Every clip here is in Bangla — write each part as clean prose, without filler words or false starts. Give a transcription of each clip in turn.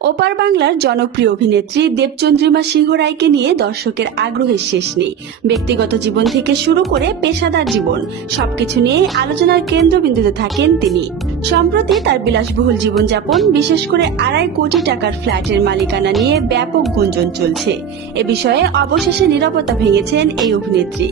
ওপার বাংলার জনপ্রিয় অভিনেত্রী দেবচন্দ্রিমা সিংহ রায়কে নিয়ে দর্শকের আগ্রহের শেষ নেই। ব্যক্তিগত জীবন থেকে শুরু করে পেশাদার জীবন সবকিছু নিয়ে আলোচনার কেন্দ্রবিন্দুতে থাকেন তিনি। সম্প্রতি তার বিলাসবহুল জীবনযাপন, বিশেষ করে 2.5 কোটি টাকার ফ্ল্যাটের মালিকানা নিয়ে ব্যাপক গুঞ্জন চলছে। এ বিষয়ে অবশেষে নীরবতা ভেঙেছেন এই অভিনেত্রী।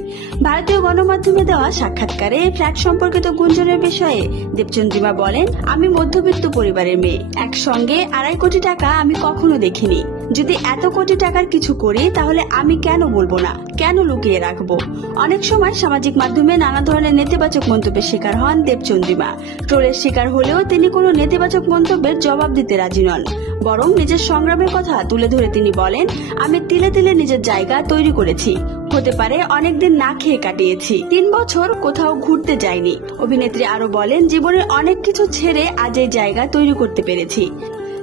ভারতীয় গণমাধ্যমে দেওয়া সাক্ষাৎকারে ফ্ল্যাট সম্পর্কিত গুঞ্জনের বিষয়ে দেবচন্দ্রিমা বলেন, আমি মধ্যবিত্ত পরিবারের মেয়ে, একসঙ্গে 2.5 কোটি টাকা আমি কখনো দেখিনি। যদি এত কোটি টাকার কিছু করি তাহলে আমি কেন বলবো না, কেন লুকিয়ে রাখবো। অনেক সময় সামাজিক মাধ্যমে নানা ধরনের নেতিবাচক মন্তব্যের শিকার হন দেবচন্দ্রিমা। ট্রোলের শিকার হলেও তিনি কোনো নেতিবাচক মন্তব্যের জবাব দিতে রাজি নন, বরং নিজের সংগ্রামের কথা তুলে ধরে তিনি বলেন, আমি তিলে তিলে নিজের জায়গা তৈরি করেছি। হতে পারে অনেকদিন না খেয়ে কাটিয়েছি, 3 বছর কোথাও ঘুরতে যাইনি। অভিনেত্রী আরো বলেন, জীবনের অনেক কিছু ছেড়ে আজ এই জায়গা তৈরি করতে পেরেছি।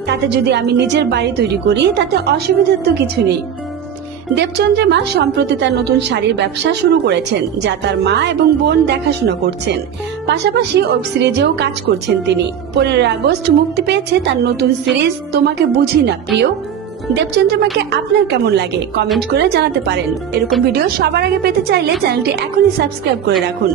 তাতে যদি আমি নিজের বাড়ি তৈরি করি তাতে অসুবিধার তো কিছু নেই। দেবচন্দ্রিমা সম্প্রতি তার নতুন শাড়ির ব্যবসা শুরু করেছেন, যা তার মা এবং বোন দেখাশোনা করছেন। পাশাপাশি ওয়েব সিরিজেও কাজ করছেন তিনি। 15 আগস্ট মুক্তি পেয়েছে তার নতুন সিরিজ তোমাকে বুঝি না প্রিয়। দেবচন্দ্রিমাকে আপনার কেমন লাগে কমেন্ট করে জানাতে পারেন। এরকম ভিডিও সবার আগে পেতে চাইলে চ্যানেলটি এখনই সাবস্ক্রাইব করে রাখুন।